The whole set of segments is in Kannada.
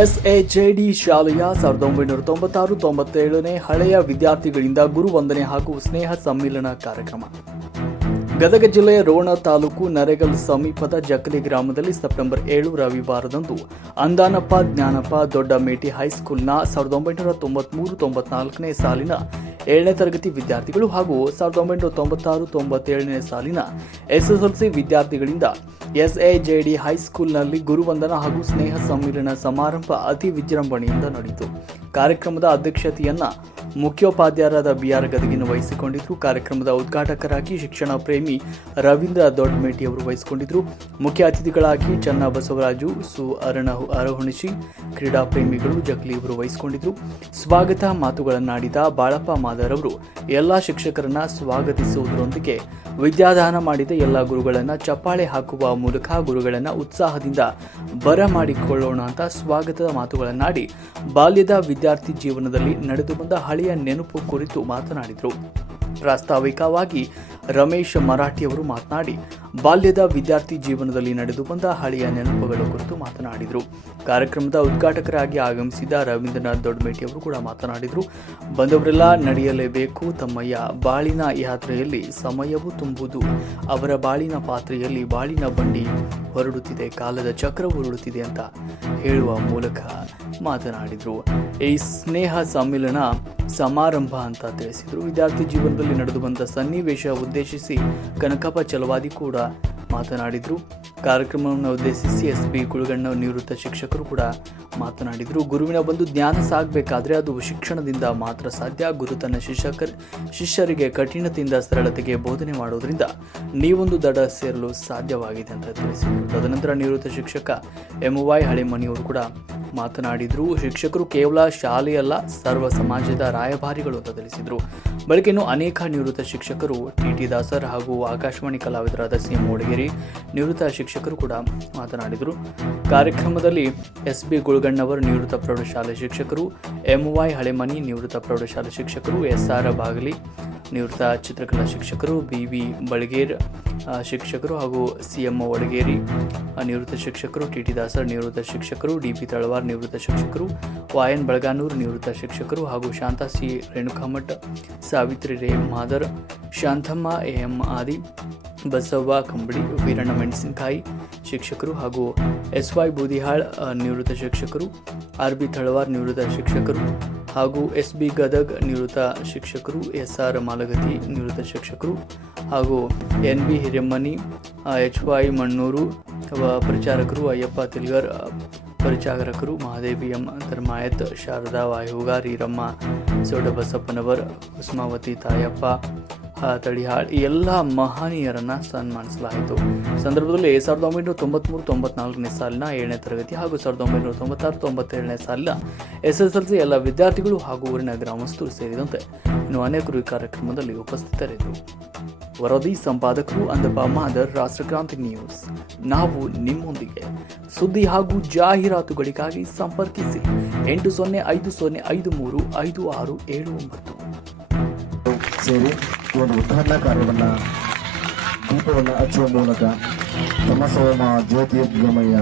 ಎಸ್ಎಚೆಡಿ ಶಾಲೆಯ ಸಾವಿರದ ಒಂಬೈನೂರ ತೊಂಬತ್ತಾರು, ತೊಂಬತ್ತೇಳನೇ ಹಳೆಯ ವಿದ್ಯಾರ್ಥಿಗಳಿಂದ ಗುರುವಂದನೆ ಹಾಗೂ ಸ್ನೇಹ ಸಮ್ಮಿಲನ ಕಾರ್ಯಕ್ರಮ. ಗದಗ ಜಿಲ್ಲೆಯ ರೋಣ ತಾಲೂಕು ನರೆಗಲ್ ಸಮೀಪದ ಜಕ್ಕಲಿ ಗ್ರಾಮದಲ್ಲಿ ಸೆಪ್ಟೆಂಬರ್ ಏಳು ರವಿವಾರದಂದು ಅಂದಾನಪ್ಪ, ಜ್ಞಾನಪ್ಪ ದೊಡ್ಡ ಮೇಟಿ ಹೈಸ್ಕೂಲ್ನ ಸಾವಿರದ ಒಂಬೈನೂರ ತೊಂಬತ್ಮೂರು, ತೊಂಬತ್ನಾಲ್ಕನೇ ಸಾಲಿನ ಏಳನೇ ತರಗತಿ ವಿದ್ಯಾರ್ಥಿಗಳು ಹಾಗೂ ಸಾವಿರದ ಒಂಬೈನೂರ ತೊಂಬತ್ತಾರು ತೊಂಬತ್ತೇಳನೇ ಸಾಲಿನ ಎಸ್ಎಸ್ಎಲ್ಸಿ ವಿದ್ಯಾರ್ಥಿಗಳಿಂದ ಎಸ್ಎಜೆಡಿ ಹೈಸ್ಕೂಲ್ನಲ್ಲಿ ಗುರುವಂದನ ಹಾಗೂ ಸ್ನೇಹ ಸಮ್ಮಿಲನ ಸಮಾರಂಭ ಅತಿ ವಿಜೃಂಭಣೆಯಿಂದ ನಡೆಯಿತು. ಕಾರ್ಯಕ್ರಮದ ಅಧ್ಯಕ್ಷತೆಯನ್ನ ಮುಖ್ಯೋಪಾಧ್ಯಾಯರಾದ ಬಿಆರ್ ಗದಗಿನ ವಹಿಸಿಕೊಂಡಿದ್ರು. ಕಾರ್ಯಕ್ರಮದ ಉದ್ಘಾಟಕರಾಗಿ ಶಿಕ್ಷಣ ಪ್ರೇಮಿ ರವೀಂದ್ರ ದೊಡ್ಡಮೇಟಿ ಅವರು ವಹಿಸಿಕೊಂಡಿದ್ರು. ಮುಖ್ಯ ಅತಿಥಿಗಳಾಗಿ ಚನ್ನ ಬಸವರಾಜು, ಸು ಅರಣ ಅರಹುಣಿಶಿ, ಕ್ರೀಡಾ ಪ್ರೇಮಿಗಳು ಜಗ್ಲಿ ಅವರು ವಹಿಸಿಕೊಂಡಿದ್ರು. ಸ್ವಾಗತ ಮಾತುಗಳನ್ನಾಡಿದ ಬಾಳಪ್ಪ ಮಾದರ್ ಅವರು ಎಲ್ಲ ಶಿಕ್ಷಕರನ್ನ ಸ್ವಾಗತಿಸುವುದರೊಂದಿಗೆ ವಿದ್ಯಾದಾನ ಮಾಡಿದ ಎಲ್ಲ ಗುರುಗಳನ್ನ ಚಪ್ಪಾಳೆ ಹಾಕುವ ಮೂಲಕ ಗುರುಗಳನ್ನ ಉತ್ಸಾಹದಿಂದ ಬರಮಾಡಿಕೊಳ್ಳೋಣ ಅಂತ ಸ್ವಾಗತದ ಮಾತುಗಳನ್ನಾಡಿ ಬಾಲ್ಯದ ವಿದ್ಯಾರ್ಥಿ ಜೀವನದಲ್ಲಿ ನಡೆದು ಬಂದ ಹಳೆಯ ನೆನಪು ಕುರಿತು ಮಾತನಾಡಿದರು. ಪ್ರಾಸ್ತಾವಿಕವಾಗಿ ರಮೇಶ್ ಮರಾಠಿಯವರು ಮಾತನಾಡಿ ಬಾಲ್ಯದ ವಿದ್ಯಾರ್ಥಿ ಜೀವನದಲ್ಲಿ ನಡೆದು ಬಂದ ಹಳೆಯ ನೆನಪುಗಳ ಕುರಿತು ಮಾತನಾಡಿದರು. ಕಾರ್ಯಕ್ರಮದ ಉದ್ಘಾಟಕರಾಗಿ ಆಗಮಿಸಿದ ರವೀಂದ್ರನಾಥ್ ದೊಡ್ಡಮೇಟಿ ಅವರು ಕೂಡ ಮಾತನಾಡಿದರು. ಬಂದವರೆಲ್ಲ ನಡೆಯಲೇಬೇಕು, ತಮ್ಮಯ್ಯ ಬಾಳಿನ ಯಾತ್ರೆಯಲ್ಲಿ ಸಮಯವು ತುಂಬುವುದು, ಅವರ ಬಾಳಿನ ಪಾತ್ರೆಯಲ್ಲಿ ಬಾಳಿನ ಬಂಡಿ ಹೊರಡುತ್ತಿದೆ, ಕಾಲದ ಚಕ್ರ ಹೊರಡುತ್ತಿದೆ ಅಂತ ಹೇಳುವ ಮೂಲಕ ಮಾತನಾಡಿದರು. ಈ ಸ್ನೇಹ ಸಮ್ಮಿಲನ ಸಮಾರಂಭ ಅಂತ ತಿಳಿಸಿದರು. ವಿದ್ಯಾರ್ಥಿ ಜೀವನದಲ್ಲಿ ನಡೆದು ಬಂದ ಸನ್ನಿವೇಶ ಉದ್ದೇಶಿಸಿ ಕನಕಪ್ಪ ಚಲವಾದಿ ಕೂಡ ಮಾತನಾಡಿದರು. ಕಾರ್ಯಕ್ರಮವನ್ನು ಉದ್ದೇಶಿಸಿ ಎಸ್ ಬಿ ಕುಳಗಣ್ಣ ನಿವೃತ್ತ ಶಿಕ್ಷಕರು ಕೂಡ ಮಾತನಾಡಿದರು. ಗುರುವಿನ ಒಂದು ಜ್ಞಾನ ಸಾಗಬೇಕಾದ್ರೆ ಅದು ಶಿಕ್ಷಣದಿಂದ ಮಾತ್ರ ಸಾಧ್ಯ. ಗುರು ತನ್ನ ಶಿಕ್ಷಕರ, ಶಿಷ್ಯರಿಗೆ ಕಠಿಣತೆಯಿಂದ ಸರಳತೆಗೆ ಬೋಧನೆ ಮಾಡುವುದರಿಂದ ನೀವೊಂದು ದಡ ಸೇರಲು ಸಾಧ್ಯವಾಗಿದೆ ಅಂತ ತಿಳಿಸಿದರು. ತದನಂತರ ನಿವೃತ್ತ ಶಿಕ್ಷಕ ಎಂ ವೈ ಹಳೆಮನಿಯವರು ಕೂಡ ಮಾತನಾಡಿದರು. ಶಿಕ್ಷಕರು ಕೇವಲ ಶಾಲೆಯಲ್ಲ, ಸರ್ವ ಸಮಾಜದ ರಾಯಭಾರಿಗಳು ಅಂತ ತಿಳಿಸಿದರು. ಬಳಿಕ ಅನೇಕ ನಿವೃತ್ತ ಶಿಕ್ಷಕರು ಟಿ ಟಿ ದಾಸರ್ ಹಾಗೂ ಆಕಾಶವಾಣಿ ಕಲಾವಿದರಾದ ಸಿ. ಮೂಡಗಿರಿ ನಿವೃತ್ತ ಶಿಕ್ಷಕರು ಕೂಡ ಮಾತನಾಡಿದರು. ಕಾರ್ಯಕ್ರಮದಲ್ಲಿ ಎಸ್ ಬಿ ಗುಳಗಣ್ಣವರ್ ನಿವೃತ್ತ ಪ್ರೌಢಶಾಲೆ ಶಿಕ್ಷಕರು ಎಂ ವೈ ಹಳೆಮನಿ ನಿವೃತ್ತ ಪ್ರೌಢಶಾಲೆ ಶಿಕ್ಷಕರು ಎಸ್ ಆರ್ ಬಾಗಲಿ ನಿವೃತ್ತ ಚಿತ್ರಕಲಾ ಶಿಕ್ಷಕರು ಬಿ ವಿ ಬಳಗೇರ್ ಶಿಕ್ಷಕರು ಹಾಗೂ ಸಿ ಎಂ ಒಡಗೇರಿ ನಿವೃತ್ತ ಶಿಕ್ಷಕರು ಟಿ ಟಿ ದಾಸರ್ ನಿವೃತ್ತ ಶಿಕ್ಷಕರು ಡಿ ಪಿ ತಳವಾರ್ ನಿವೃತ್ತ ಶಿಕ್ಷಕರು, ವಾಯನ್ ಬಳಗಾನೂರ್ ನಿವೃತ್ತ ಶಿಕ್ಷಕರು ಹಾಗೂ ಶಾಂತಾ ಸಿ ರೇಣುಕಾಮಠ್ ಸಾವಿತ್ರಿ ರೇ ಮಾದರ್, ಶಾಂತಮ್ಮ, ಎ ಎಂ ಆದಿ, ಬಸವ್ವ ಕಂಬಳಿ, ವೀರಣ್ಣ ಮೆಣಸಿನಕಾಯಿ ಶಿಕ್ಷಕರು ಹಾಗೂ ಎಸ್ ವೈ ಬೂದಿಹಾಳ್ ನಿವೃತ್ತ ಶಿಕ್ಷಕರು, ಆರ್ ಬಿ ತಳವಾರ್ ನಿವೃತ್ತ ಶಿಕ್ಷಕರು ಹಾಗೂ ಎಸ್ ಬಿ ಗದಗ್ ನಿವೃತ್ತ ಶಿಕ್ಷಕರು ಎಸ್ ಆರ್ ಮಾಲಗತಿ ನಿವೃತ್ತ ಶಿಕ್ಷಕರು ಹಾಗೂ N B Hiremani H Y Mannur ಪ್ರಚಾರಕರು, ಅಯ್ಯಪ್ಪ ತಿಲ್ಗರ್ ಪರಿಚಾರಕರು ಮಹಾದೇವಿ ಎಂ ಧರ್ಮಾಯತ್ ಶಾರದಾ ವಾಯುಗಾರಿ ರಮ್ಮ ಸೋಡಬಸಪ್ಪನವರ್ ಕುಸುಮಾವತಿ ತಾಯಪ್ಪ ತಳಿಹಾಳ್, ಈ ಎಲ್ಲ ಮಹನೀಯರನ್ನ ಸನ್ಮಾನಿಸಲಾಯಿತು. ಸಂದರ್ಭದಲ್ಲಿ ಸಾವಿರದ ಒಂಬೈನೂರ ತೊಂಬತ್ಮೂರು, ತೊಂಬತ್ನಾಲ್ಕನೇ ಸಾಲಿನ ಏಳನೇ ತರಗತಿ ಹಾಗೂ ಸಾವಿರದ ಒಂಬೈನೂರ ತೊಂಬತ್ತಾರು, ತೊಂಬತ್ತೇಳನೇ ಸಾಲಿನ ಎಸ್ ಎಸ್ ಎಲ್ ಸಿ ಎಲ್ಲ ವಿದ್ಯಾರ್ಥಿಗಳು ಹಾಗೂ ಊರಿನ ಗ್ರಾಮಸ್ಥರು ಸೇರಿದಂತೆ ಇನ್ನು ಅನೇಕರು ಈ ಕಾರ್ಯಕ್ರಮದಲ್ಲಿ ಉಪಸ್ಥಿತರಿದ್ದರು. ವರದಿ ಸಂಪಾದಕರು ಅಂದಪ್ಪ ಮಾದರ್, ರಾಷ್ಟ್ರಕ್ರಾಂತಿ ನ್ಯೂಸ್. ನಾವು ನಿಮ್ಮೊಂದಿಗೆ. ಸುದ್ದಿ ಹಾಗೂ ಜಾಹೀರಾತುಗಳಿಗಾಗಿ ಸಂಪರ್ಕಿಸಿ. ಎಂಟು ಸೊನ್ನೆ ಐದು ಸೊನ್ನೆ ಐದು ಮೂರು ಐದು ಆರು ಏಳು ಒಂಬತ್ತು. ಈ ಒಂದು ಉದ್ಘಾಟನಾ ಕಾರ್ಯವನ್ನು ದೀಪವನ್ನು ಹಚ್ಚುವ ಮೂಲಕ ತಮಸೋಮ ಜ್ಯೋತಿರ್ಗಮಯ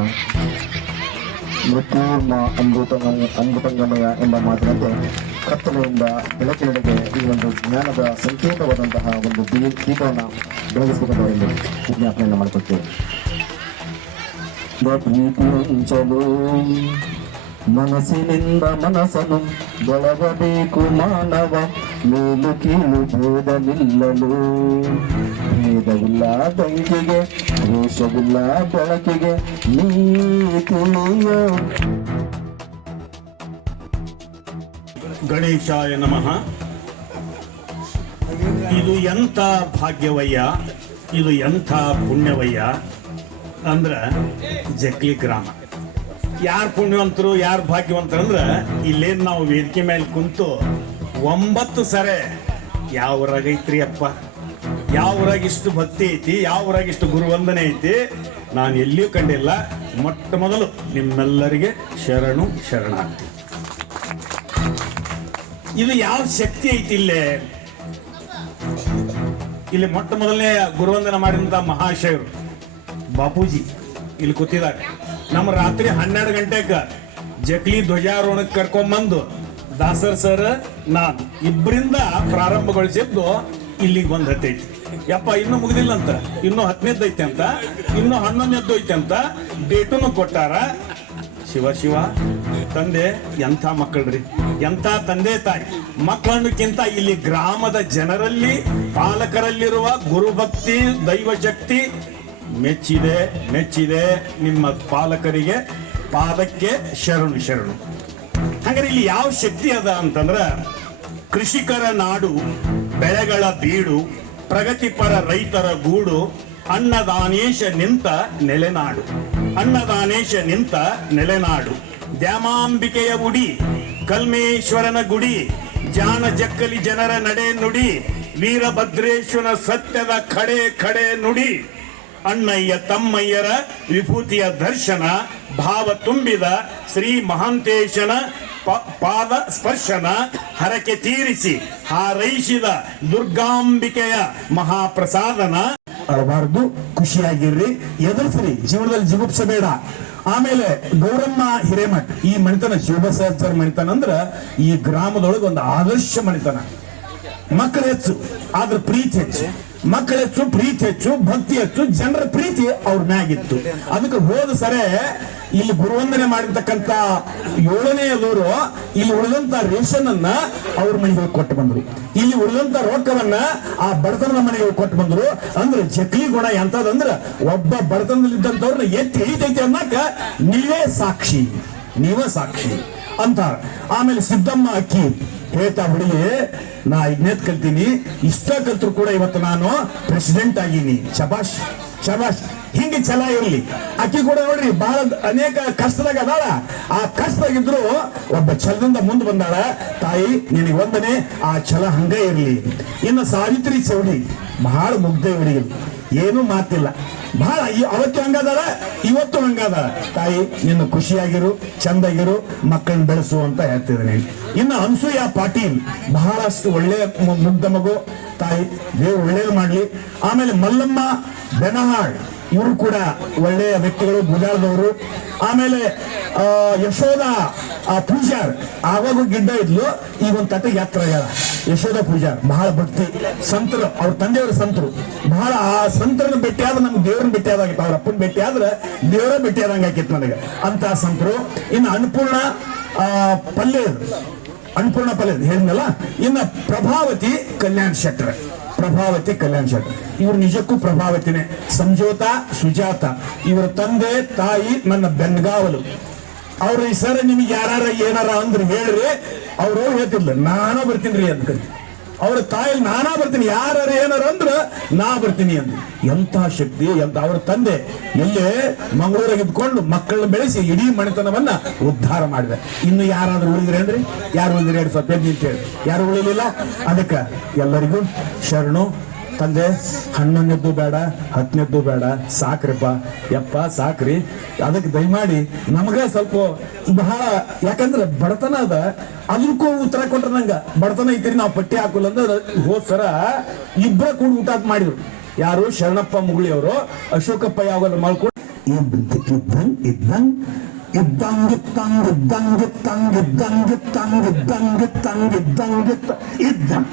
ಮೃತ್ಯುರ್ಮ ಅಮೃತ ಅಮೃತಂಗಮಯ ಎಂಬ ಮಾತಿನಂತೆ ಕತ್ತಲೆಯಿಂದ ಬೆಳಕಿನೆಡೆಗೆ ಈ ಒಂದು ಜ್ಞಾನದ ಸಂಕೇತವಾದಂತಹ ಒಂದು ದೀ- ದೀಪವನ್ನು ಬೆಳಗಿಸಬೇಕಂತ ಒಂದು ವಿಜ್ಞಾಪನೆಯನ್ನು ಮಾಡಿಕೊಡ್ತೇವೆ. ಪ್ರೀತಿಯಂಚಲು ಮನಸ್ಸಿನಿಂದ ಮನಸ್ಸನ್ನು ಬೆಳಗಬೇಕು ಮಾನವ. ಮೇಲು ಕೀಳು ಭೇದವಿಲ್ಲಲು ಭೇದವಿಲ್ಲ ಬೆಂಕಿಗೆ ದ್ವೇಷವಿಲ್ಲ ಬೆಳಕಿಗೆ ನೀ ತಿಳಿಯೋ. ಗಣೇಶಾಯ ನಮಃ. ಇದು ಎಂಥ ಭಾಗ್ಯವಯ್ಯ? ಇದು ಎಂಥ ಪುಣ್ಯವಯ್ಯ? ಅಂದ್ರ ಜಕ್ಲಿ ಗ್ರಾಮ. ಯಾರು ಪುಣ್ಯವಂತರು, ಯಾರು ಭಾಗ್ಯವಂತರು ಅಂದ್ರೆ ಇಲ್ಲೇನ್ ನಾವು ವೇದಿಕೆ ಮೇಲೆ ಕುಂತು ಒಂಬತ್ತು ಸರೆ. ಯಾವ ಐತ್ರಿ ಅಪ್ಪ? ಯಾವ ಇಷ್ಟು ಭಕ್ತಿ ಐತಿ? ಯಾವ ಇಷ್ಟು ಗುರುವಂದನೆ ಐತಿ? ನಾನು ಎಲ್ಲಿಯೂ ಕಂಡಿಲ್ಲ. ಮೊಟ್ಟ ಮೊದಲು ನಿಮ್ಮೆಲ್ಲರಿಗೆ ಶರಣು ಶರಣಾರ್ಥಿ ಇದು ಯಾವ ಶಕ್ತಿ ಐತಿ ಇಲ್ಲೇ? ಇಲ್ಲಿ ಮೊಟ್ಟ ಮೊದಲನೇ ಗುರುವಂದನ ಮಾಡಿದಂತ ಮಹಾಶಯರು. ಬಾಪೂಜಿ, ಇಲ್ಲಿ ಕೂತಿದ್ದಾರೆ. ನಮ್ಮ ರಾತ್ರಿ ಹನ್ನೆರಡು ಗಂಟೆಗೆ ಜಕ್ಲಿ ಧ್ವಜಾರೋಹಣಕ್ಕೆ ಕರ್ಕೊಂಬಂದು ದಾಸರ್ ಸರ್, ನಾನು ಇಬ್ಬರಿಂದ ಪ್ರಾರಂಭಗೊಳಿಸಿದ್ದು ಇಲ್ಲಿಗೆ ಬಂದ್ ಹತ್ತೈತಿ ಯಪ್ಪ, ಇನ್ನೂ ಮುಗಿದಿಲ್ಲ ಅಂತ. ಇನ್ನೂ ಹತ್ತನೇದ್ದು ಐತೆ ಅಂತ. ಇನ್ನೂ ಹನ್ನೊಂದನೇದ್ದು ಐತೆ ಅಂತ ಡೇಟುನು ಕೊಟ್ಟಾರ. ಶಿವ ಶಿವ, ತಂದೆ, ಎಂಥ ಮಕ್ಕಳ್ರಿ. ಎಂಥ ತಂದೆ ತಾಯಿ. ಮಕ್ಕಳನ್ನಕ್ಕಿಂತ ಇಲ್ಲಿ ಗ್ರಾಮದ ಜನರಲ್ಲಿ, ಪಾಲಕರಲ್ಲಿರುವ ಗುರುಭಕ್ತಿ, ದೈವಶಕ್ತಿ ಮೆಚ್ಚಿದೆ ಮೆಚ್ಚಿದೆ ನಿಮ್ಮ ಪಾಲಕರಿಗೆ ಪಾದಕ್ಕೆ ಶರಣು ಶರಣು. ಹಾಗಾದ್ರೆ ಇಲ್ಲಿ ಯಾವ ಶಕ್ತಿ ಅದ ಅಂತಂದ್ರ ಕೃಷಿಕರ ನಾಡು, ಬೆಳೆಗಳ ಬೀಡು, ಪ್ರಗತಿಪರ ರೈತರ ಗೂಡು, ಅನ್ನದಾನೇಶ ನಿಂತ ನೆಲೆನಾಡು. ಅನ್ನದಾನೇಶ ನಿಂತ ನೆಲೆನಾಡು. ದ್ಯಾಮಾಂಬಿಕೆಯ ಉಡಿ, ಕಲ್ಮೇಶ್ವರನ ಗುಡಿ, ಜಾನ ಜಕ್ಕಲಿ ಜನರ ನಡೆ ನುಡಿ, ವೀರಭದ್ರೇಶ್ವರ ಸತ್ಯದ ಖಡೆ ಖಡೆ ನುಡಿ. ಅಣ್ಣಯ್ಯ ತಮ್ಮಯ್ಯರ ವಿಭೂತಿಯ ದರ್ಶನ, ಭಾವ ತುಂಬಿದ ಶ್ರೀ ಮಹಾಂತೇಶನ ಪಾದ ಸ್ಪರ್ಶನ ಹರಕೆ ತೀರಿಸಿ ಹಾರೈಸಿದ ದುರ್ಗಾಂಬಿಕೆಯ ಮಹಾಪ್ರಸಾದನ. ಅರಬಾರ್ದು, ಖುಷಿಯಾಗಿರ್ರಿ, ಎದುರಿಸ್ರಿ, ಜೀವನದಲ್ಲಿ ಜಿಗುಪ್ಸಬೇಡ ಆಮೇಲೆ ಗೌರಮ್ಮ ಹಿರೇಮಠ್, ಈ ಮಣಿತನ ಶಿವಬಸವರ ಮಣಿತನ ಅಂದ್ರ ಈ ಗ್ರಾಮದೊಳಗೆ ಒಂದು ಆದರ್ಶ ಮಣಿತನ. ಮಕ್ಕಳು ಹೆಚ್ಚು, ಆದ್ರ ಪ್ರೀತಿ ಹೆಚ್ಚು. ಮಕ್ಕಳ ಹೆಚ್ಚು, ಪ್ರೀತಿ ಹೆಚ್ಚು, ಭಕ್ತಿ ಹೆಚ್ಚು, ಜನರ ಪ್ರೀತಿ ಅವ್ರ ಮ್ಯಾಗಿತ್ತು. ಅದಕ್ಕೆ ಹೋದ ಸರೆ, ಇಲ್ಲಿ ಗುರುವಂದನೆ ಮಾಡಿರ್ತಕ್ಕಂತ ಏಳನೆಯದವರು ಇಲ್ಲಿ ಉಳಿದಂತ ರೇಷನ್ ಅನ್ನ ಅವ್ರ ಮನೆಗೆ ಕೊಟ್ಟು ಬಂದ್ರು. ಇಲ್ಲಿ ಉಳಿದಂತ ರೋಕವನ್ನ ಆ ಬಡತನದ ಮನೆಗೆ ಕೊಟ್ಟು ಬಂದ್ರು. ಅಂದ್ರೆ ಜಕ್ಲಿ ಗುಣ ಎಂತದಂದ್ರ ಒಬ್ಬ ಬಡತನದಲ್ಲಿದ್ದಂಥವ್ರನ್ನ ಎತ್ತಿ ಹಿಡಿತೈತಿ ಅನ್ನಕ ನೀವೇ ಸಾಕ್ಷಿ ನೀವೇ ಸಾಕ್ಷಿ ಅಂತಾರ. ಆಮೇಲೆ ಸಿದ್ದಮ್ಮ ಅಕ್ಕಿ ಹೇಳ್ತಾ ಹುಡುಗಿ ನಾ ಐದನೇದ್ ಕಲ್ತೀನಿ. ಇಷ್ಟ ಕಲ್ತರು ಕೂಡ ಇವತ್ತು ನಾನು ಪ್ರೆಸಿಡೆಂಟ್ ಆಗೀನಿ. ಶಬಾಷ್ ಶಬಾಷ್, ಹಿಂಗೆ ಛಲ ಇರ್ಲಿ. ಅಕ್ಕಿ ಕೂಡ ನೋಡ್ರಿ ಬಹಳ ಅನೇಕ ಕಷ್ಟದಾಗ ಅದಾಳ. ಆ ಕಷ್ಟದಾಗಿದ್ರು ಒಬ್ಬ ಛಲದಿಂದ ಮುಂದೆ ಬಂದಾಳ. ತಾಯಿ, ನಿನಗೆ ಒಂದನೆ ಆ ಛಲ ಹಂಗ ಇರ್ಲಿ. ಇನ್ನು ಸಾವಿತ್ರಿ ಚೌಡಿ ಬಹಳ ಮುಗ್ಧ ಹುಡುಗಿ. ಏನೂ ಮಾತಿಲ್ಲ. ಬಹಳ ಅವತ್ತು ಹಂಗದಾರ, ಇವತ್ತು ಹಂಗದಾರ. ತಾಯಿ ನಿನ್ನ ಖುಷಿಯಾಗಿರು, ಚಂದಾಗಿರು, ಮಕ್ಕಳನ್ನ ಬೆಳೆಸು ಅಂತ ಹೇಳ್ತಿದ್ದೀನಿ. ಇನ್ನು ಅನ್ಸೂಯ ಪಾಟೀಲ್, ಬಹಳಷ್ಟು ಒಳ್ಳೆಯ ಮುಗ್ಧ ಮಗು. ತಾಯಿ, ದೇವ್ರು ಒಳ್ಳೇದು ಮಾಡಲಿ. ಆಮೇಲೆ ಮಲ್ಲಮ್ಮ ಬೆನಹಾಳ್, ಇವರು ಕೂಡ ಒಳ್ಳೆಯ ವ್ಯಕ್ತಿಗಳು, ಗುಜಾಳದವರು. ಆಮೇಲೆ ಯಶೋಧ ಆ, ಪೂಜಾರ್ ಆವಾಗ ಗಿಡ್ಡ ಇದ್ಲು ಈಗ ಒಂದ್ ತಟ್ಟೆಗೆ ಯಾತ್ರ ಆಗ್ಯಾರ ಯಶೋಧ ಪೂಜಾರ್ ಬಹಳ ಭಕ್ತಿ. ಸಂತರು ಅವ್ರ ತಂದೆಯವರು ಸಂತರು. ಬಹಳ ಆ ಸಂತರನ್ನ ಭೇಟಿ ಆದ್ರೆ ನಮ್ಗೆ ದೇವ್ರನ್ನ ಭೇಟಿ ಆದಾಗಿತ್ತು ಅವ್ರ ಅಪ್ಪನ ಭೇಟಿ ಆದ್ರೆ ದೇವರ ಭೇಟಿ ಆದಂಗೆ ಆಕಿತ್ತು ನನಗೆ. ಅಂತ ಸಂತರು. ಇನ್ನು ಅನ್ನಪೂರ್ಣ ಆ, ಪಲ್ಯ ಅನ್ನಪೂರ್ಣ ಪಲ್ಯ ಹೇಳಿದ್ನಲ್ಲ? ಇನ್ನ ಪ್ರಭಾವತಿ ಕಲ್ಯಾಣ ಶೆಟ್ಟರ್. ಪ್ರಭಾವತಿ ಕಲ್ಯಾಣ ಶೆಟ್ಟರ್. ಇವ್ರು ನಿಜಕ್ಕೂ ಪ್ರಭಾವತಿನೇ. ಸಂಜೋತ ಸುಜಾತ. ಇವರ ತಂದೆ ತಾಯಿ ನನ್ನ ಬೆನ್ಗಾವಲು. ಅವ್ರ ಈ ಸರ್ ನಿಮ್ಗೆ ಯಾರ ಏನಾರ ಅಂದ್ರೆ ಹೇಳ್ರಿ, ಅವ್ರು ಹೇಳ್ತಿದ್ಲು, ನಾನಾ ಬರ್ತೀನಿ ರೀ ಅಂತ ಅವ್ರ ತಾಯಿ ನಾನಾ ಬರ್ತೀನಿ ಯಾರು ಏನಾರ ಅಂದ್ರ ನಾ ಬರ್ತೀನಿ ಅಂತ ಎಂತ ಶಕ್ತಿ ಎಂತ ಅವ್ರ ತಂದೆ ಎಲ್ಲೇ ಮಂಗಳೂರಾಗ ಇದ್ಕೊಂಡು ಮಕ್ಕಳನ್ನ ಬೆಳೆಸಿ ಇಡೀ ಮನೆತನವನ್ನ ಉದ್ಧಾರ ಮಾಡಿದೆ. ಇನ್ನು ಯಾರಾದ್ರೂ ಉಳಿದ್ರೇನ್ರಿ ಯಾರು ಉಳಿದ್ರಿ ಎರಡು ಸ್ವಲ್ಪ ಹೇಳಿ. ಯಾರು ಉಳಿಲಿಲ್ಲ? ಅದಕ್ಕೆ ಎಲ್ಲರಿಗೂ ಶರಣು ತಂದೆ ಹನ್ನೊಂದದ್ದು ಬೇಡ ಹತ್ತನೇದ್ದು ಬೇಡ, ಸಾಕ್ರಿಪ್ಪ. ಯಪ್ಪ, ಸಾಕ್ರಿ. ಅದಕ್ಕೆ ದಯಮಾಡಿ ನಮಗ ಸ್ವಲ್ಪ ಬಹಳ, ಯಾಕಂದ್ರೆ ಬಡತನ ಅದ. ಅದಕ್ಕೂ ಉತ್ತರ ಕೊಟ್ರ ನಂಗ ಬಡತನ ಐತ್ರಿ, ನಾವು ಪಟ್ಟಿ ಹಾಕಲ್ಲ ಅಂದ್ರೆ ಹೋದ್ ಸರ ಇಬ್ಬರ ಕೂಡ ಊಟ ಮಾಡಿದ್ರು. ಯಾರು? ಶರಣಪ್ಪ ಮುಗುಳಿ ಅವರು, ಅಶೋಕಪ್ಪ ಯಾವಾಗ ಮಾಡ್ಕೊಂಡು ಇದ್ದಂಗ್ ಇದ್ದಂಗ್. ಇದ್ದಂಗ್ ಇದ್ದಂಗಿತ್ತ ಇದ್ದಂಗ್.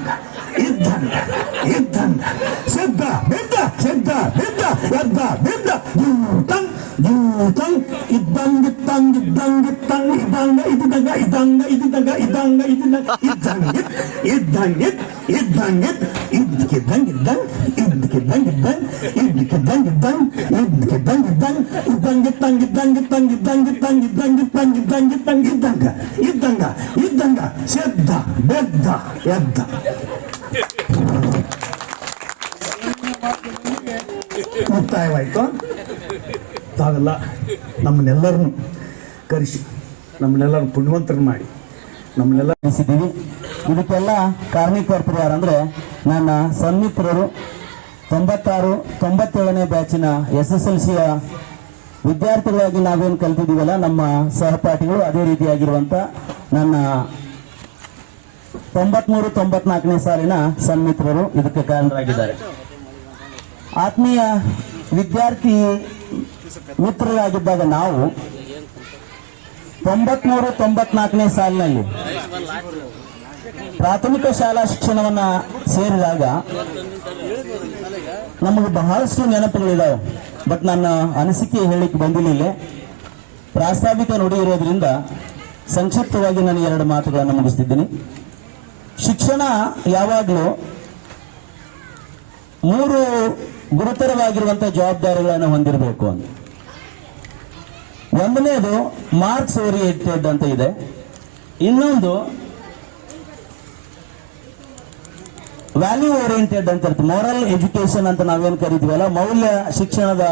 Yeah. ಮುಕ್ತಾಯವಾಯ್ತು. ತಾವೆಲ್ಲ ನಮ್ಮನ್ನೆಲ್ಲರನ್ನು ಕರೆಸಿ ನಮ್ಮನ್ನೆಲ್ಲರೂ ಪುಣ್ಯವಂತರನ್ನು ಮಾಡಿ, ನಮ್ಮನ್ನೆಲ್ಲ ನಡೆಸಿದ್ದೀವಿ ಇದಕ್ಕೆಲ್ಲ ಕಾರಣೀಕರ್ತರು ಯಾರಂದರೆ ನನ್ನ ಸನ್ಮಿತ್ರರು ತೊಂಬತ್ತಾರು, ತೊಂಬತ್ತೇಳನೇ ಬ್ಯಾಚಿನ ಎಸ್ ಎಸ್ ಎಲ್ ಸಿಯ ವಿದ್ಯಾರ್ಥಿಗಳಾಗಿ ನಾವೇನು ಕಲ್ತಿದ್ದೀವಲ್ಲ, ನಮ್ಮ ಸಹಪಾಠಿಗಳು ಅದೇ ರೀತಿಯಾಗಿರುವಂಥ ನನ್ನ ತೊಂಬತ್ಮೂರು, ತೊಂಬತ್ನಾಲ್ಕನೇ ಸಾಲಿನ ಸನ್ಮಿತ್ರರು ಇದಕ್ಕೆ ಕಾರಣರಾಗಿದ್ದಾರೆ. ಆತ್ಮೀಯ ವಿದ್ಯಾರ್ಥಿ ಮಿತ್ರರಾಗಿದ್ದಾಗ ನಾವು ತೊಂಬತ್ಮೂರು, ತೊಂಬತ್ನಾಲ್ಕನೇ ಸಾಲಿನಲ್ಲಿ ಪ್ರಾಥಮಿಕ ಶಾಲಾ ಶಿಕ್ಷಣವನ್ನ ಸೇರಿದಾಗ ನಮಗೆ ಬಹಳಷ್ಟು ನೆನಪುಗಳಿದಾವೆ. ಬಟ್ ನನ್ನ ಅನಿಸಿಕೆ ಹೇಳಿಕ್ಕೆ ಬಂದಿಲ್ಲ. ಪ್ರಾಸ್ತಾವಿಕ ನುಡಿ ಇರೋದ್ರಿಂದ ಸಂಕ್ಷಿಪ್ತವಾಗಿ ನಾನು ಎರಡು ಮಾತುಗಳನ್ನು ಮುಗಿಸ್ತಿದ್ದೀನಿ. ಶಿಕ್ಷಣ ಯಾವಾಗಲೂ ಮೂರು ಗುರುತರವಾಗಿರುವಂತಹ ಜವಾಬ್ದಾರಿಗಳನ್ನು ಹೊಂದಿರಬೇಕು ಅಂತ. ಒಂದನೇದು ಮಾರ್ಕ್ಸ್ ಓರಿಯೆಂಟೆಡ್ ಅಂತ ಇದೆ. ಇನ್ನೊಂದು ವ್ಯಾಲ್ಯೂ ಓರಿಯೆಂಟೆಡ್ ಅಂತ ಇರ್ತದೆ ಮೋರಲ್ ಎಜುಕೇಶನ್ ಅಂತ ನಾವೇನು ಕರಿತೀವಲ್ಲ ಮೌಲ್ಯ ಶಿಕ್ಷಣದ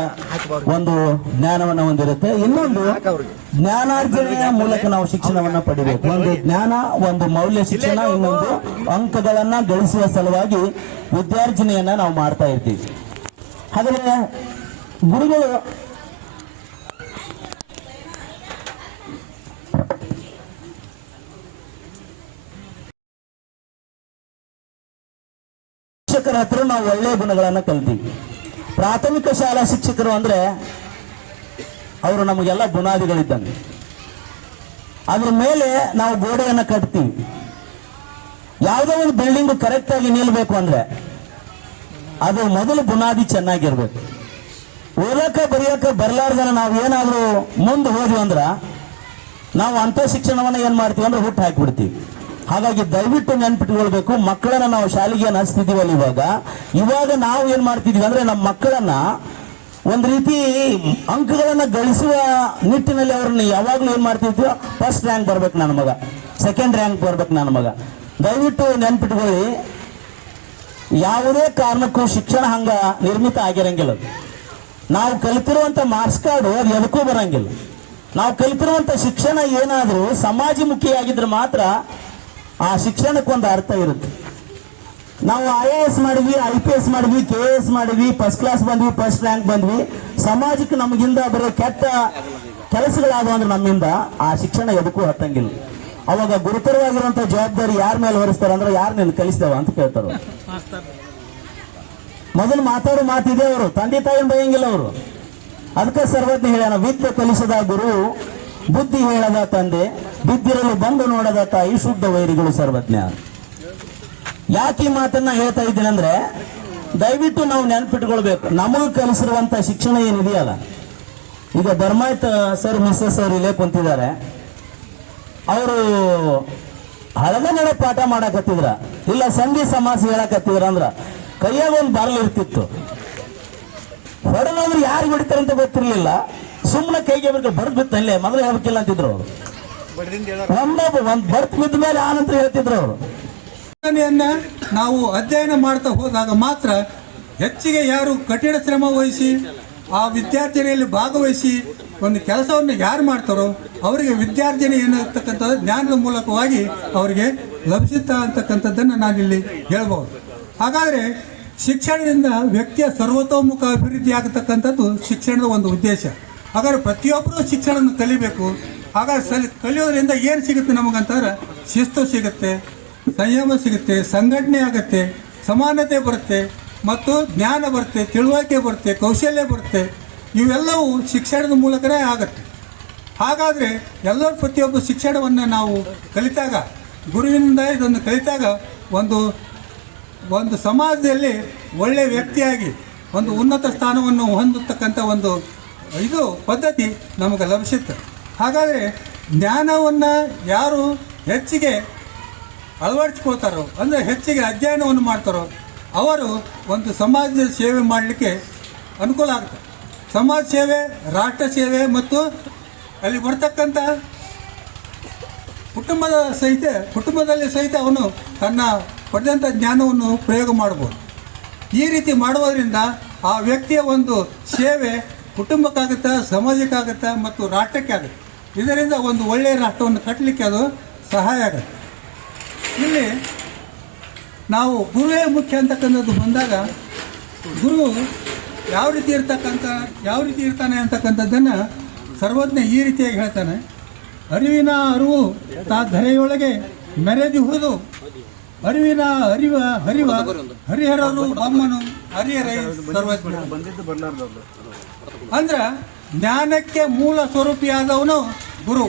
ಒಂದು ಜ್ಞಾನವನ್ನ ಹೊಂದಿರುತ್ತೆ. ಇನ್ನೊಂದು ಜ್ಞಾನಾರ್ಜನೆಯ ಮೂಲಕ ನಾವು ಶಿಕ್ಷಣವನ್ನ ಪಡಿಬೇಕು. ಒಂದು ಜ್ಞಾನ ಒಂದು ಮೌಲ್ಯ ಶಿಕ್ಷಣ ಇನ್ನೊಂದು ಅಂಕಗಳನ್ನ ಗಳಿಸುವ ಸಲುವಾಗಿ ವಿದ್ಯಾರ್ಜನೆಯನ್ನ ನಾವು ಮಾಡ್ತಾ ಇರ್ತೀವಿ. ಆದರೆ ಗುರುಗಳು ಶಿಕ್ಷಕರ ಹತ್ರ ನಾವು ಒಳ್ಳೆ ಗುಣಗಳನ್ನು ಕಲ್ತೀವಿ. ಪ್ರಾಥಮಿಕ ಶಾಲಾ ಶಿಕ್ಷಕರು ಅಂದ್ರೆ ಅವರು ನಮಗೆಲ್ಲ ಬುನಾದಿಗಳಿದ್ದಂಗೆ. ಅದ್ರ ಮೇಲೆ ನಾವು ಗೋಡೆಯನ್ನ ಕಟ್ತೀವಿ. ಯಾವುದೋ ಒಂದು ಬಿಲ್ಡಿಂಗ್ ಕರೆಕ್ಟ್ ಆಗಿ ನಿಲ್ಬೇಕು ಅಂದ್ರೆ ಅದು ಮೊದಲು ಬುನಾದಿ ಚೆನ್ನಾಗಿರ್ಬೇಕು. ಓದಕ ಬರೆಯೋಕೆ ಬರ್ಲಾರ್ದನ ನಾವು ಏನಾದರೂ ಮುಂದೆ ಹೋದ್ವಿ ಅಂದ್ರೆ ನಾವು ಅಂತ ಶಿಕ್ಷಣವನ್ನ ಏನ್ ಮಾಡ್ತೀವಿ ಅಂದ್ರೆ ಹುಟ್ಟು ಹಾಕಿಬಿಡ್ತೀವಿ. ಹಾಗಾಗಿ ದಯವಿಟ್ಟು ನೆನ್ಪಿಟ್ಕೊಳ್ಬೇಕು, ಮಕ್ಕಳನ್ನ ನಾವು ಶಾಲೆಗೆ ಅನಿಸ್ತಿದ್ದೀವಲ್ಲ ಇವಾಗ. ಇವಾಗ ನಾವು ಏನ್ ಮಾಡ್ತಿದೀವಿ ಅಂದ್ರೆ ನಮ್ಮ ಮಕ್ಕಳನ್ನ ಒಂದ್ ರೀತಿ ಅಂಕಗಳನ್ನ ಗಳಿಸುವ ನಿಟ್ಟಿನಲ್ಲಿ ಅವ್ರನ್ನ ಯಾವಾಗ್ಲೂ ಏನ್ ಮಾಡ್ತಿದ್ವಿ? ಫಸ್ಟ್ ರ್ಯಾಂಕ್ ಬರ್ಬೇಕು ನನ್ನ ಮಗ. ಸೆಕೆಂಡ್ ರ್ಯಾಂಕ್ ಬರ್ಬೇಕು ನನ್ನ ಮಗ. ದಯವಿಟ್ಟು ನೆನ್ಪಿಟ್ಕೊಳ್ಳಿ, ಯಾವುದೇ ಕಾರಣಕ್ಕೂ ಶಿಕ್ಷಣ ಹಂಗ ನಿರ್ಮಿತ ಆಗಿರಂಗಿಲ್ಲ. ನಾವು ಕಲಿತಿರುವಂತ ಮಾರ್ಕ್ಸ್ ಕಾರ್ಡು ಅದು ಎದಕ್ಕೂ ಬರಂಗಿಲ್ಲ. ನಾವು ಕಲಿತಿರುವಂತ ಶಿಕ್ಷಣ ಏನಾದ್ರೂ ಸಮಾಜಮುಖಿಯಾಗಿದ್ರೆ ಮಾತ್ರ ಆ ಶಿಕ್ಷಣಕ್ಕೊಂದು ಅರ್ಥ ಇರುತ್ತೆ. ನಾವು ಐ ಎ ಎಸ್ ಮಾಡಿದ್ವಿ ಐ ಪಿ ಎಸ್ ಮಾಡಿದ್ವಿ ಕೆ ಎ ಎಸ್ ಮಾಡಿದ್ವಿ ಫಸ್ಟ್ ಕ್ಲಾಸ್ ಬಂದ್ವಿ ಫಸ್ಟ್ ರ್ಯಾಂಕ್ ಬಂದ್ವಿ. ಸಮಾಜಕ್ಕೆ ನಮಗಿಂದ ಬರೋ ಕೆಟ್ಟ ಕೆಲಸಗಳಾದವು ಅಂದ್ರೆ ನಮ್ಮಿಂದ ಆ ಶಿಕ್ಷಣ ಎದಕ್ಕೂ ಹತ್ತಂಗಿಲ್ಲ. ಅವಾಗ ಗುರುತರವಾಗಿರುವಂತ ಜವಾಬ್ದಾರಿ ಯಾರ ಮೇಲೆ ಹೊರಿಸ್ತಾರ ಅಂದ್ರೆ ಯಾರು ಮೇಲೆ ಕಲಿಸ್ತೇವ ಅಂತ ಕೇಳ್ತಾರ ಮೊದಲು ಮಾತಾಡೋ ಮಾತಿದೆ ಅವರು, ತಂದೆ ತಾಯಿನ ಬೈಯಂಗಿಲ್ಲ ಅವರು. ಅದಕ್ಕೆ ಸರ್ವಜ್ಞ ಹೇಳ್ಯಾನ, ವಿದ್ಯೆ ಕಲಿಸದ ಗುರು ಬುದ್ಧಿ ಹೇಳದ ತಂದೆ, ಬಿದ್ದಿರಲು ಬಂದು ನೋಡದ ತಾಯಿ ಶುದ್ಧ ವೈರಿಗಳು ಸರ್ವಜ್ಞ. ಯಾಕೆ ಮಾತನ್ನ ಹೇಳ್ತಾ ಇದ್ದೀನಿ ಅಂದ್ರೆ, ದಯವಿಟ್ಟು ನಾವು ನೆನ್ಪಿಟ್ಕೊಳ್ಬೇಕು. ನಮಗೆ ಕಲಿಸಿರುವಂತ ಶಿಕ್ಷಣ ಏನಿದೆಯಲ್ಲ, ಈಗ ಧರ್ಮಾಯತ್ ಸರ್, ಮಿಸ್ಸಸ್ ಸರ್ ಇಲ್ಲೇ ಕುಂತಿದ್ದಾರೆ. ಅವರು ಹಳದ ನಡೆ ಪಾಠ ಮಾಡಕತ್ತಿದ್ರ, ಇಲ್ಲ ಸಂಧಿ ಸಮಾಸ ಹೇಳಕತ್ತಿದ್ರ ಅಂದ್ರ ಕೈಯಾಗ ಒಂದು ಬಾರ್ಲಿ ಇರ್ತಿತ್ತು. ಹೊಡೆದವ್ರು ಯಾರು ಹೊಡಿತಾರೆ ಅಂತ ಗೊತ್ತಿರ್ಲಿಲ್ಲ. ಸುಮ್ಮನೆ ಕೈಗೆ ಬರ್ಕ ಬರ್ದ್ ಬಿತ್ತು ಅಲ್ಲೇ, ಮೊದಲು ಹೇಳ್ಬೇಕಿಲ್ಲ ಅಂತಿದ್ರು. ಅವರು ಒಂದೊಬ್ಬ ಒಂದ್ ಬರ್ತ್ ಬಿದ್ದ ಮೇಲೆ ಆನಂತರ ಹೇಳ್ತಿದ್ರು. ಅವರು ನಾವು ಅಧ್ಯಯನ ಮಾಡ್ತಾ ಹೋದಾಗ ಮಾತ್ರ ಹೆಚ್ಚಿಗೆ ಯಾರು ಕಠಿಣ ಶ್ರಮ ವಹಿಸಿ, ಆ ವಿದ್ಯಾರ್ಥಿನಿಯಲ್ಲಿ ಭಾಗವಹಿಸಿ ಒಂದು ಕೆಲಸವನ್ನು ಯಾರು ಮಾಡ್ತಾರೋ ಅವರಿಗೆ ವಿದ್ಯಾರ್ಜನೆ ಏನಿರ್ತಕ್ಕಂಥದ್ದು ಜ್ಞಾನದ ಮೂಲಕವಾಗಿ ಅವರಿಗೆ ಲಭಿಸುತ್ತ ಅಂತಕ್ಕಂಥದ್ದನ್ನು ನಾನಿಲ್ಲಿ ಹೇಳ್ಬೋದು. ಹಾಗಾದರೆ ಶಿಕ್ಷಣದಿಂದ ವ್ಯಕ್ತಿಯ ಸರ್ವತೋಮುಖ ಅಭಿವೃದ್ಧಿ ಆಗತಕ್ಕಂಥದ್ದು ಶಿಕ್ಷಣದ ಒಂದು ಉದ್ದೇಶ. ಹಾಗಾದ್ರೆ ಪ್ರತಿಯೊಬ್ಬರು ಶಿಕ್ಷಣವನ್ನು ಕಲಿಬೇಕು. ಹಾಗಾದ್ರೆ ಸಲಿ ಕಲಿಯೋದ್ರಿಂದ ಏನು ಸಿಗುತ್ತೆ ನಮಗಂತಂದ್ರೆ, ಶಿಸ್ತು ಸಿಗುತ್ತೆ, ಸಂಯಮ ಸಿಗುತ್ತೆ, ಸಂಘಟನೆ ಆಗುತ್ತೆ, ಸಮಾನತೆ ಬರುತ್ತೆ, ಮತ್ತು ಜ್ಞಾನ ಬರುತ್ತೆ, ತಿಳುವಳಿಕೆ ಬರುತ್ತೆ, ಕೌಶಲ್ಯ ಬರುತ್ತೆ. ಇವೆಲ್ಲವೂ ಶಿಕ್ಷಣದ ಮೂಲಕನೇ ಆಗುತ್ತೆ. ಹಾಗಾದರೆ ಎಲ್ಲರೂ ಪ್ರತಿಯೊಬ್ಬ ಶಿಕ್ಷಣವನ್ನು ನಾವು ಕಲಿತಾಗ, ಗುರುವಿನಿಂದ ಇದನ್ನು ಕಲಿತಾಗ ಒಂದು ಒಂದು ಸಮಾಜದಲ್ಲಿ ಒಳ್ಳೆಯ ವ್ಯಕ್ತಿಯಾಗಿ, ಒಂದು ಉನ್ನತ ಸ್ಥಾನವನ್ನು ಹೊಂದತಕ್ಕಂಥ ಒಂದು ಇದು ಪದ್ಧತಿ ನಮಗೆ ಲಭಿಸಿತ್ತು ಹಾಗಾದರೆ ಜ್ಞಾನವನ್ನು ಯಾರು ಹೆಚ್ಚಿಗೆ ಅಳವಡಿಸ್ಕೊಳ್ತಾರೋ, ಅಂದರೆ ಹೆಚ್ಚಿಗೆ ಅಧ್ಯಯನವನ್ನು ಮಾಡ್ತಾರೋ, ಅವರು ಒಂದು ಸಮಾಜದ ಸೇವೆ ಮಾಡಲಿಕ್ಕೆ ಅನುಕೂಲ ಆಗುತ್ತೆ ಸಮಾಜ ಸೇವೆ, ರಾಷ್ಟ್ರ ಸೇವೆ ಮತ್ತು ಅಲ್ಲಿ ಬರ್ತಕ್ಕಂಥ ಕುಟುಂಬದ ಸಹಿತ, ಕುಟುಂಬದಲ್ಲಿ ಸಹಿತ ಅವನು ತನ್ನ ಪಡೆದಂಥ ಜ್ಞಾನವನ್ನು ಪ್ರಯೋಗ ಮಾಡ್ಬೋದು. ಈ ರೀತಿ ಮಾಡುವುದರಿಂದ ಆ ವ್ಯಕ್ತಿಯ ಒಂದು ಸೇವೆ ಕುಟುಂಬಕ್ಕಾಗುತ್ತೆ ಸಮಾಜಕ್ಕಾಗುತ್ತೆ ಮತ್ತು ರಾಷ್ಟ್ರಕ್ಕೆ ಆಗುತ್ತೆ ಇದರಿಂದ ಒಂದು ಒಳ್ಳೆಯ ರಾಷ್ಟ್ರವನ್ನು ಕಟ್ಟಲಿಕ್ಕೆ ಅದು ಸಹಾಯ ಆಗುತ್ತೆ ಇಲ್ಲಿ ನಾವು ಗುರುವೇ ಮುಖ್ಯ ಅಂತಕ್ಕಂಥದ್ದು ಬಂದಾಗ ಗುರು ಯಾವ ರೀತಿ ಇರ್ತಕ್ಕಂಥ ಯಾವ ರೀತಿ ಇರ್ತಾನೆ ಅಂತಕ್ಕಂಥದ್ದನ್ನು ಸರ್ವಜ್ಞ ಈ ರೀತಿಯಾಗಿ ಹೇಳ್ತಾನೆ ಅರಿವಿನ ಅರಿವು ತಾ ಧರೆಯೊಳಗೆ ಮೆರೆದಿಹುದು ಅರಿವಿನ ಅರಿವ ಹರಿವ ಹರಿಹರರು ಬಮ್ಮನು ಹರಿಹರ ಸರ್ವಜ್ಞ ಅಂದ್ರ ಜ್ಞಾನಕ್ಕೆ ಮೂಲ ಸ್ವರೂಪಿಯಾದವನು ಗುರು.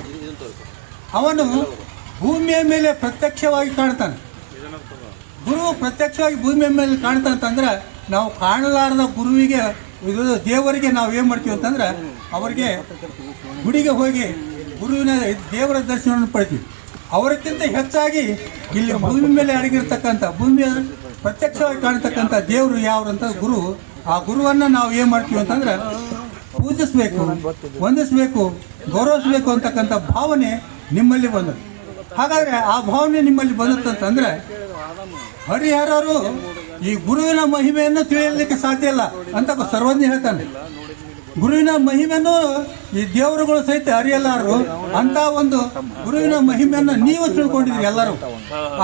ಅವನು ಭೂಮಿಯ ಮೇಲೆ ಪ್ರತ್ಯಕ್ಷವಾಗಿ ಕಾಣ್ತಾನೆ. ಗುರು ಪ್ರತ್ಯಕ್ಷವಾಗಿ ಭೂಮಿಯ ಮೇಲೆ ಕಾಣ್ತಾನಂತಂದ್ರೆ ನಾವು ಕಾಣಲಾರದ ಗುರುವಿಗೆ ದೇವರಿಗೆ ನಾವು ಏನು ಮಾಡ್ತೀವಿ ಅಂತಂದ್ರೆ ಅವರಿಗೆ ಗುಡಿಗೆ ಹೋಗಿ ಗುರುವಿನ ದೇವರ ದರ್ಶನವನ್ನು ಪಡಿತೀವಿ ಅವರಕ್ಕಿಂತ ಹೆಚ್ಚಾಗಿ ಇಲ್ಲಿ ಭೂಮಿ ಮೇಲೆ ಅಡಗಿರ್ತಕ್ಕಂಥ, ಭೂಮಿಯ ಪ್ರತ್ಯಕ್ಷವಾಗಿ ಕಾಣ್ತಕ್ಕಂಥ ದೇವರು ಯಾವ್ರಂತ ಗುರು ಆ ಗುರುವನ್ನು ನಾವು ಏನು ಮಾಡ್ತೀವಿ ಅಂತಂದ್ರೆ ಪೂಜಿಸ್ಬೇಕು, ವಂದಿಸ್ಬೇಕು, ಗೌರವಿಸ್ಬೇಕು ಅಂತಕ್ಕಂಥ ಭಾವನೆ ನಿಮ್ಮಲ್ಲಿ ಬಂದದ್ದು. ಹಾಗಾದ್ರೆ ಆ ಭಾವನೆ ನಿಮ್ಮಲ್ಲಿ ಬಂದತ್ತಂತಂದ್ರೆ ಹರಿಹರರು ಈ ಗುರುವಿನ ಮಹಿಮೆಯನ್ನು ತಿಳಿಯಲಿಕ್ಕೆ ಸಾಧ್ಯ ಇಲ್ಲ ಅಂತ ಸರ್ವಜ್ಞ ಹೇಳ್ತಾನೆ. ಗುರುವಿನ ಮಹಿಮೆಯನ್ನು ಈ ದೇವರುಗಳು ಸಹಿತ ಅರಿಯಲಾರರು. ಅಂತ ಒಂದು ಗುರುವಿನ ಮಹಿಮೆಯನ್ನು ನೀವು ತಿಳ್ಕೊಂಡಿದ್ದೀರಿ ಎಲ್ಲರೂ.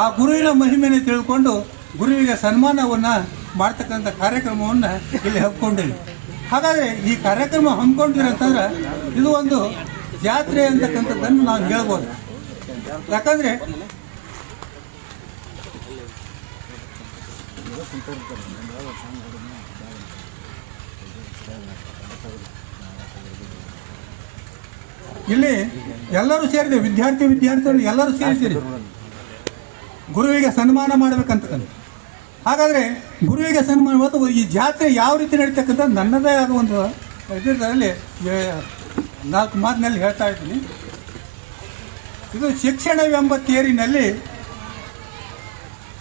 ಆ ಗುರುವಿನ ಮಹಿಮೆಯನ್ನು ತಿಳ್ಕೊಂಡು ಗುರುವಿಗೆ ಸನ್ಮಾನವನ್ನ ಮಾಡ್ತಕ್ಕಂಥ ಕಾರ್ಯಕ್ರಮವನ್ನ ಇಲ್ಲಿ ಹಮ್ಮಿಕೊಂಡಿರಿ ಹಾಗಾದ್ರೆ ಈ ಕಾರ್ಯಕ್ರಮ ಹಮ್ಮಿಕೊಂಡಿರಿ ಅಂತಂದ್ರೆ ಇದು ಒಂದು ಜಾತ್ರೆ ಅಂತಕ್ಕಂಥದ್ದನ್ನು ನಾವು ಹೇಳ್ಬೋದು. ಯಾಕಂದ್ರೆ ಇಲ್ಲಿ ಎಲ್ಲರೂ ಸೇರಿದೆ, ವಿದ್ಯಾರ್ಥಿ, ವಿದ್ಯಾರ್ಥಿಗಳು ಎಲ್ಲರೂ ಸೇರಿಸಿರಿ ಗುರುವಿಗೆ ಸನ್ಮಾನ ಮಾಡ್ಬೇಕಂತ ಹಾಗಾದ್ರೆ ಗುರುವಿಗೆ ಸನ್ಮಾನ ಈ ಜಾತ್ರೆ ಯಾವ ರೀತಿ ನಡೀತಕ್ಕಂಥ ನನ್ನದೇ ಆದ ಒಂದು ಇದರಲ್ಲಿ ನಾಲ್ಕು ಮಾತಿನಲ್ಲಿ ಹೇಳ್ತಾ ಇದ್ದೀನಿ. ಇದು ಶಿಕ್ಷಣವೆಂಬ ತೇರಿನಲ್ಲಿ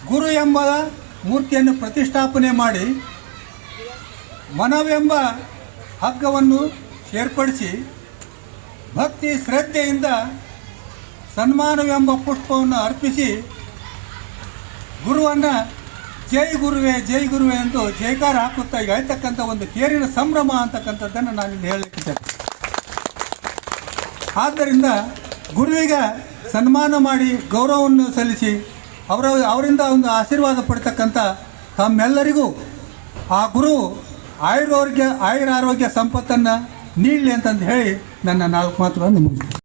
ಗುರು ಎಂಬ ಮೂರ್ತಿಯನ್ನು ಪ್ರತಿಷ್ಠಾಪನೆ ಮಾಡಿ ಮನವೆಂಬ ಹಗ್ಗವನ್ನು ಸೇರ್ಪಡಿಸಿ ಭಕ್ತಿ ಶ್ರದ್ಧೆಯಿಂದ ಸನ್ಮಾನವೆಂಬ ಪುಷ್ಪವನ್ನು ಅರ್ಪಿಸಿ ಗುರುವನ್ನ ಜೈ ಗುರುವೆ ಜೈ ಗುರುವೆ ಎಂದು ಜೈಕಾರ ಹಾಕುತ್ತಾ ಈಗ ಹೇಳ್ತಕ್ಕಂಥ ಒಂದು ತೇರಿನ ಸಂಭ್ರಮ ಅಂತಕ್ಕಂಥದ್ದನ್ನು ನಾನು ಇಲ್ಲಿ ಹೇಳಲಿಕ್ಕೆ ಆದ್ದರಿಂದ ಗುರುವಿಗೆ ಸನ್ಮಾನ ಮಾಡಿ ಗೌರವವನ್ನು ಸಲ್ಲಿಸಿ ಅವರ, ಅವರಿಂದ ಒಂದು ಆಶೀರ್ವಾದ ಪಡ್ತಕ್ಕಂಥ ತಮ್ಮೆಲ್ಲರಿಗೂ ಆ ಗುರು ಆಯುರಾರೋಗ್ಯ ಆಯುರಾರೋಗ್ಯ ಸಂಪತ್ತನ್ನು ನೀಡಲಿ ಅಂತಂದು ಹೇಳಿ ನನ್ನ ನಾಲ್ಕು ಮಾತುಗಳನ್ನು ಮುಗಿಸ್ತೇನೆ.